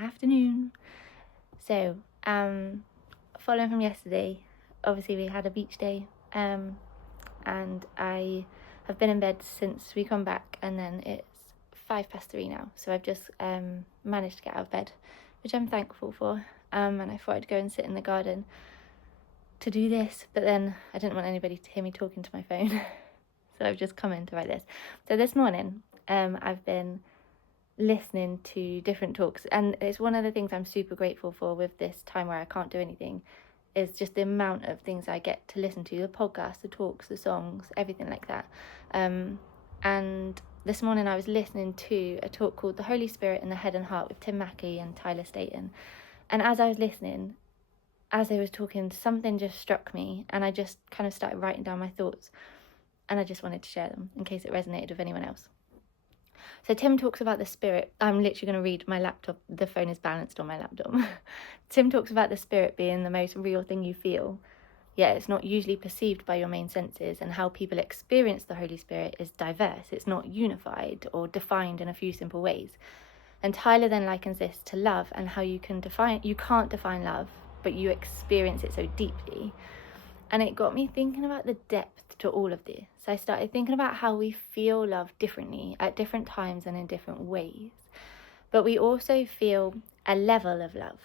afternoon. So, following from yesterday, obviously we had a beach day, and I have been in bed since we come back, and then it's 3:05 now. So I've just managed to get out of bed, which I'm thankful for. And I thought I'd go and sit in the garden to do this, but then I didn't want anybody to hear me talking to my phone, so I've just come in to write this. So this morning, I've been listening to different talks, and it's one of the things I'm super grateful for with this time where I can't do anything, is just the amount of things I get to listen to, the podcasts, the talks, the songs, everything like that. And this morning I was listening to a talk called The Holy Spirit in the Head and Heart with Tim Mackie and Tyler Staton, and as I was listening, as they was talking, something just struck me, and I just kind of started writing down my thoughts, and I just wanted to share them in case it resonated with anyone else. So Tim talks about the spirit. I'm literally going to read my laptop. The phone is balanced on my laptop. Tim talks about the spirit being the most real thing you feel, yet it's not usually perceived by your main senses, and how people experience the Holy Spirit is diverse. It's not unified or defined in a few simple ways. And Tyler then likens this to love, and how you can't define love, but you experience it so deeply. And it got me thinking about the depth to all of this. I started thinking about how we feel love differently at different times and in different ways. But we also feel a level of love.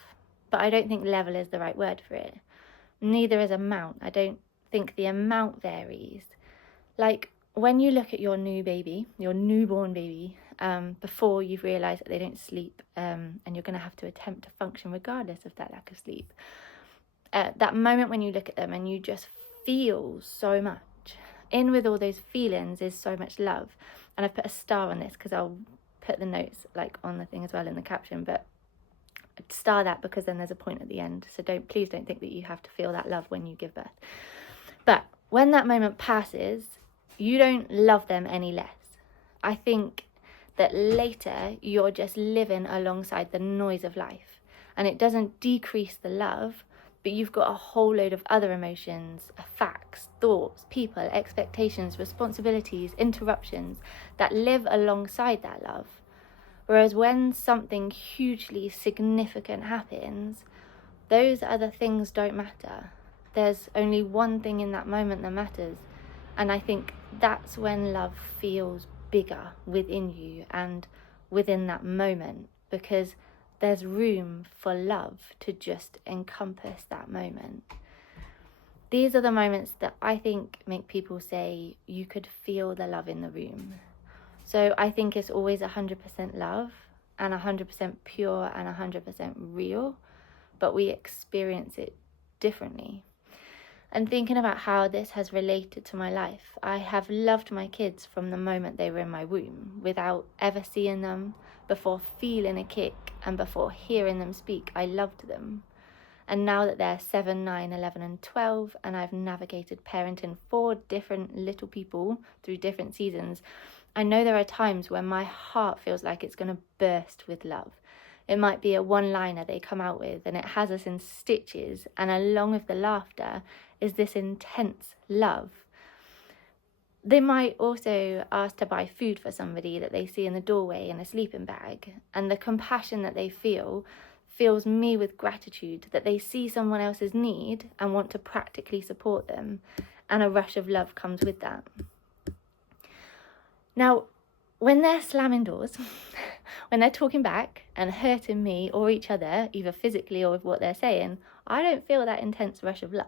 But I don't think level is the right word for it. Neither is amount. I don't think the amount varies. Like when you look at your newborn baby, before you've realised that they don't sleep, and you're going to have to attempt to function regardless of that lack of sleep. That moment when you look at them and you just feel so much. In with all those feelings is so much love. And I've put a star on this because I'll put the notes like on the thing as well in the caption, but star that because then there's a point at the end. So please don't think that you have to feel that love when you give birth. But when that moment passes, you don't love them any less. I think that later you're just living alongside the noise of life, and it doesn't decrease the love, but you've got a whole load of other emotions, facts, thoughts, people, expectations, responsibilities, interruptions that live alongside that love. Whereas when something hugely significant happens, those other things don't matter. There's only one thing in that moment that matters. And I think that's when love feels bigger within you and within that moment, because there's room for love to just encompass that moment. These are the moments that I think make people say you could feel the love in the room. So I think it's always 100% love and 100% pure and 100% real, but we experience it differently. And thinking about how this has related to my life, I have loved my kids from the moment they were in my womb, without ever seeing them, before feeling a kick, and before hearing them speak. I loved them. And now that they're 7, 9, 11 and 12, and I've navigated parenting 4 different little people through different seasons, I know there are times when my heart feels like it's going to burst with love. It might be a one-liner they come out with and it has us in stitches, and along with the laughter is this intense love. They might also ask to buy food for somebody that they see in the doorway in a sleeping bag, and the compassion that they fills me with gratitude that they see someone else's need and want to practically support them, and a rush of love comes with that. Now, when they're slamming doors, when they're talking back and hurting me or each other, either physically or with what they're saying, I don't feel that intense rush of love.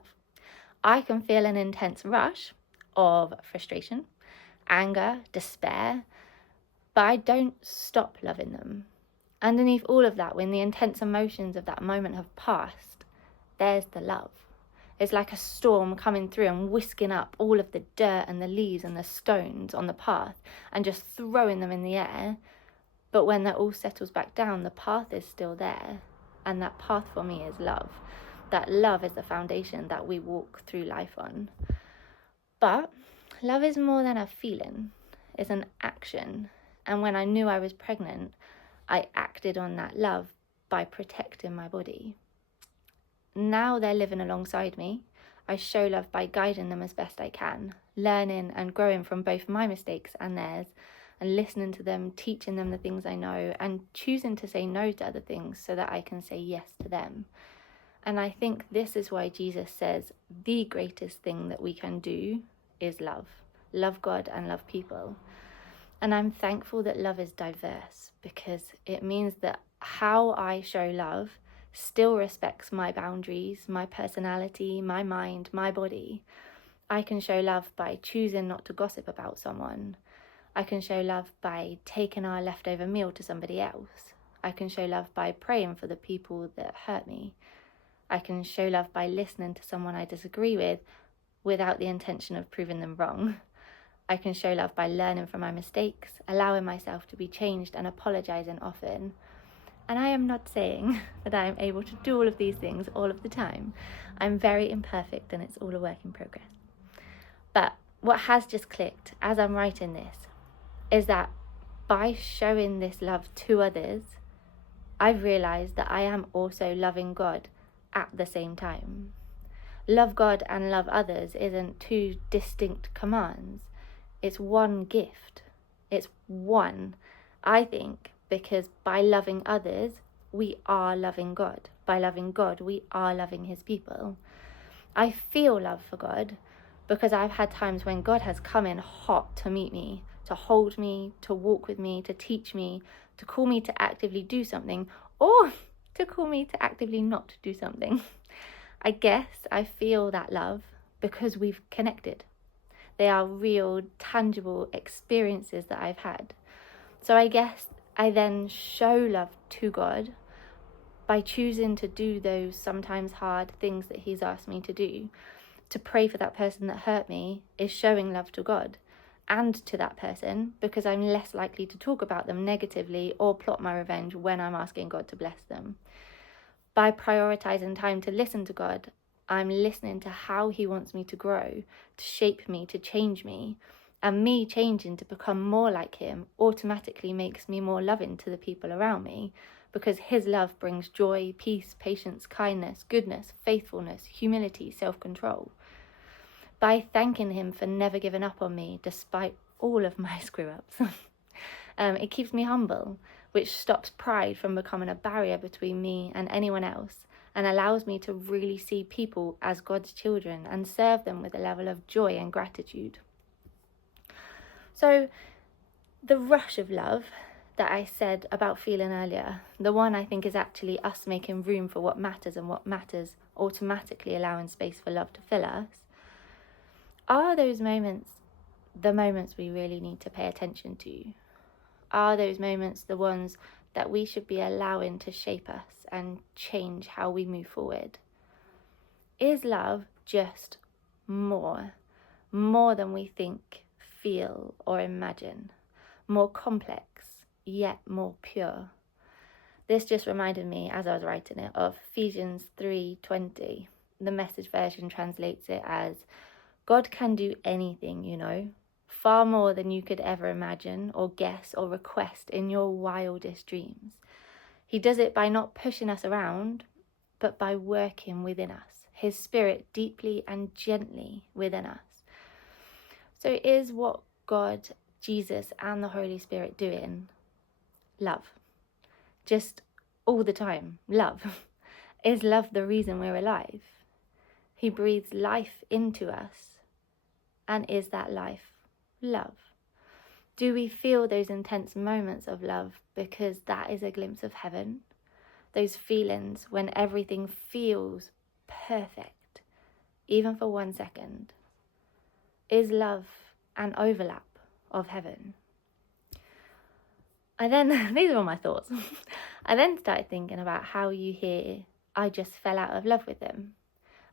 I can feel an intense rush of frustration, anger, despair, but I don't stop loving them. Underneath all of that, when the intense emotions of that moment have passed, there's the love. It's like a storm coming through and whisking up all of the dirt and the leaves and the stones on the path and just throwing them in the air. But when that all settles back down, the path is still there. And that path for me is love. That love is the foundation that we walk through life on. But love is more than a feeling. It's an action. And when I knew I was pregnant, I acted on that love by protecting my body. Now they're living alongside me. I show love by guiding them as best I can, learning and growing from both my mistakes and theirs, and listening to them, teaching them the things I know, and choosing to say no to other things so that I can say yes to them. And I think this is why Jesus says the greatest thing that we can do is love. Love God and love people. And I'm thankful that love is diverse, because it means that how I show love still respects my boundaries, my personality, my mind, my body. I can show love by choosing not to gossip about someone. I can show love by taking our leftover meal to somebody else. I can show love by praying for the people that hurt me. I can show love by listening to someone I disagree with without the intention of proving them wrong. I can show love by learning from my mistakes, allowing myself to be changed, and apologizing often. And I am not saying that I am able to do all of these things all of the time. I'm very imperfect and it's all a work in progress. But what has just clicked as I'm writing this is that by showing this love to others, I've realized that I am also loving God at the same time. Love God and love others isn't two distinct commands. It's one gift. It's one, I think, because by loving others, we are loving God. By loving God, we are loving his people. I feel love for God because I've had times when God has come in hot to meet me, to hold me, to walk with me, to teach me, to call me to actively do something, or to call me to actively not do something. I guess I feel that love because we've connected. They are real, tangible experiences that I've had. So I guess I then show love to God by choosing to do those sometimes hard things that he's asked me to do. To pray for that person that hurt me is showing love to God and to that person, because I'm less likely to talk about them negatively or plot my revenge when I'm asking God to bless them. By prioritizing time to listen to God, I'm listening to how he wants me to grow, to shape me, to change me. And me changing to become more like him automatically makes me more loving to the people around me, because his love brings joy, peace, patience, kindness, goodness, faithfulness, humility, self-control. By thanking him for never giving up on me despite all of my screw-ups, it keeps me humble, which stops pride from becoming a barrier between me and anyone else, and allows me to really see people as God's children and serve them with a level of joy and gratitude. So the rush of love that I said about feeling earlier, the one I think is actually us making room for what matters, and what matters automatically allowing space for love to fill us, are those moments the moments we really need to pay attention to? Are those moments the ones that we should be allowing to shape us and change how we move forward? Is love just more than we think, feel, or imagine? More complex, yet more pure? This just reminded me, as I was writing it, of Ephesians 3:20. The Message version translates it as, God can do anything, you know, far more than you could ever imagine or guess or request in your wildest dreams. He does it by not pushing us around, but by working within us, his spirit deeply and gently within us. So is what God, Jesus, and the Holy Spirit doing love? Just all the time, love. Is love the reason we're alive? He breathes life into us. And is that life love? Do we feel those intense moments of love because that is a glimpse of heaven? Those feelings when everything feels perfect, even for 1 second. Is love an overlap of heaven? These are all my thoughts. I then started thinking about how you hear, I just fell out of love with them.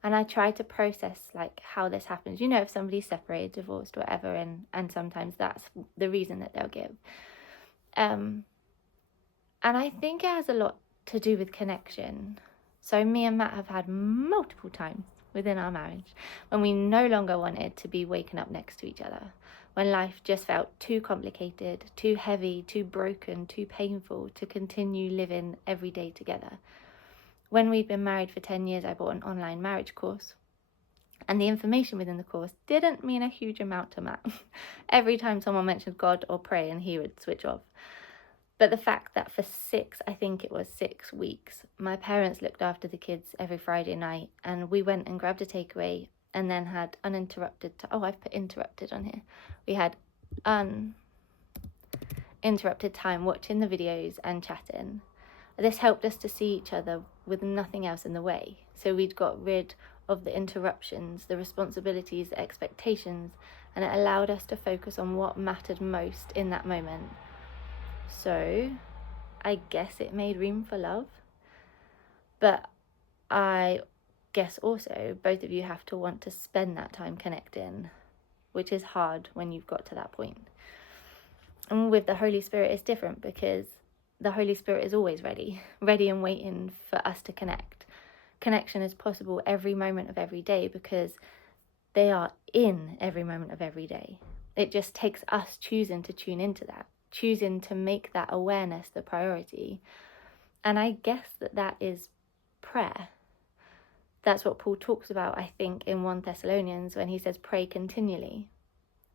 And I try to process like how this happens. You know, if somebody's separated, divorced, whatever, and sometimes that's the reason that they'll give. And I think it has a lot to do with connection. So me and Matt have had multiple times within our marriage when we no longer wanted to be waking up next to each other, when life just felt too complicated, too heavy, too broken, too painful to continue living every day together. When we'd been married for 10 years, I bought an online marriage course. And the information within the course didn't mean a huge amount to Matt. Every time someone mentioned God or pray, and he would switch off. But the fact that for 6 weeks, my parents looked after the kids every Friday night, and we went and grabbed a takeaway and then had uninterrupted I've put interrupted on here. We had uninterrupted time watching the videos and chatting. This helped us to see each other with nothing else in the way. So we'd got rid of the interruptions, the responsibilities, the expectations, and it allowed us to focus on what mattered most in that moment. So I guess it made room for love. But I guess also both of you have to want to spend that time connecting, which is hard when you've got to that point. And with the Holy Spirit, it's different because the Holy Spirit is always ready and waiting for us to connect. Connection is possible every moment of every day because they are in every moment of every day. It just takes us choosing to tune into that, choosing to make that awareness the priority. And I guess that is prayer. That's what Paul talks about, I think, in 1 Thessalonians when he says pray continually.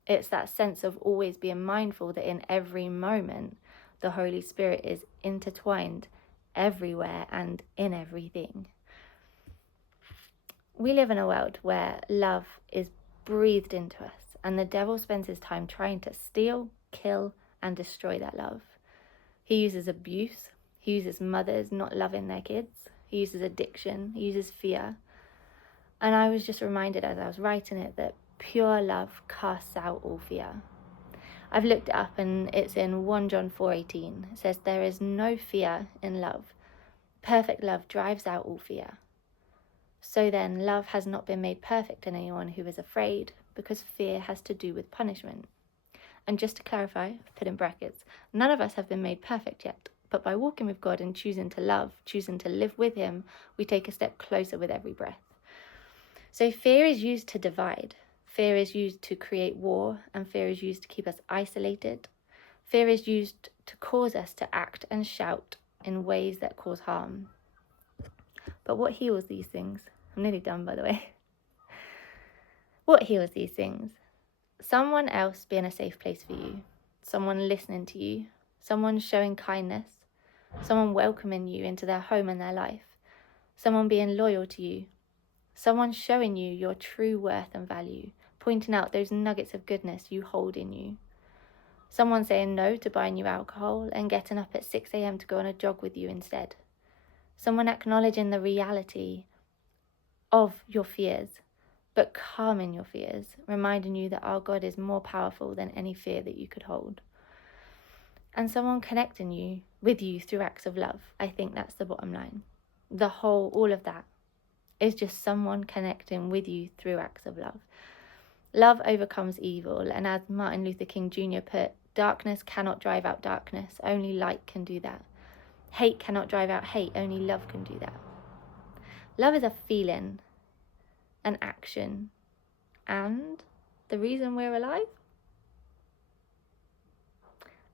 It's that sense of always being mindful that in every moment, the Holy Spirit is intertwined everywhere and in everything. We live in a world where love is breathed into us, and the devil spends his time trying to steal, kill, and destroy that love. He uses abuse. He uses mothers not loving their kids. He uses addiction. He uses fear. And I was just reminded as I was writing it that pure love casts out all fear. I've looked it up and it's in 1 John 4:18. It says, there is no fear in love. Perfect love drives out all fear. So then, love has not been made perfect in anyone who is afraid, because fear has to do with punishment. And just to clarify, I've put in brackets, none of us have been made perfect yet, but by walking with God and choosing to love, choosing to live with him, we take a step closer with every breath. So fear is used to divide. Fear is used to create war, and fear is used to keep us isolated. Fear is used to cause us to act and shout in ways that cause harm. But what heals these things? I'm nearly done, by the way. What heals these things? Someone else being a safe place for you, someone listening to you, someone showing kindness, someone welcoming you into their home and their life, someone being loyal to you, someone showing you your true worth and value, pointing out those nuggets of goodness you hold in you, someone saying no to buying you alcohol and getting up at 6 a.m. to go on a jog with you instead, someone acknowledging the reality of your fears, but calming your fears, reminding you that our God is more powerful than any fear that you could hold. And someone connecting with you through acts of love. I think that's the bottom line. All of that is just someone connecting with you through acts of love. Love overcomes evil, and as Martin Luther King Jr. put, darkness cannot drive out darkness, only light can do that. Hate cannot drive out hate, only love can do that. Love is a feeling, an action, and the reason we're alive?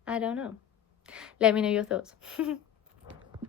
I don't know. Let me know your thoughts.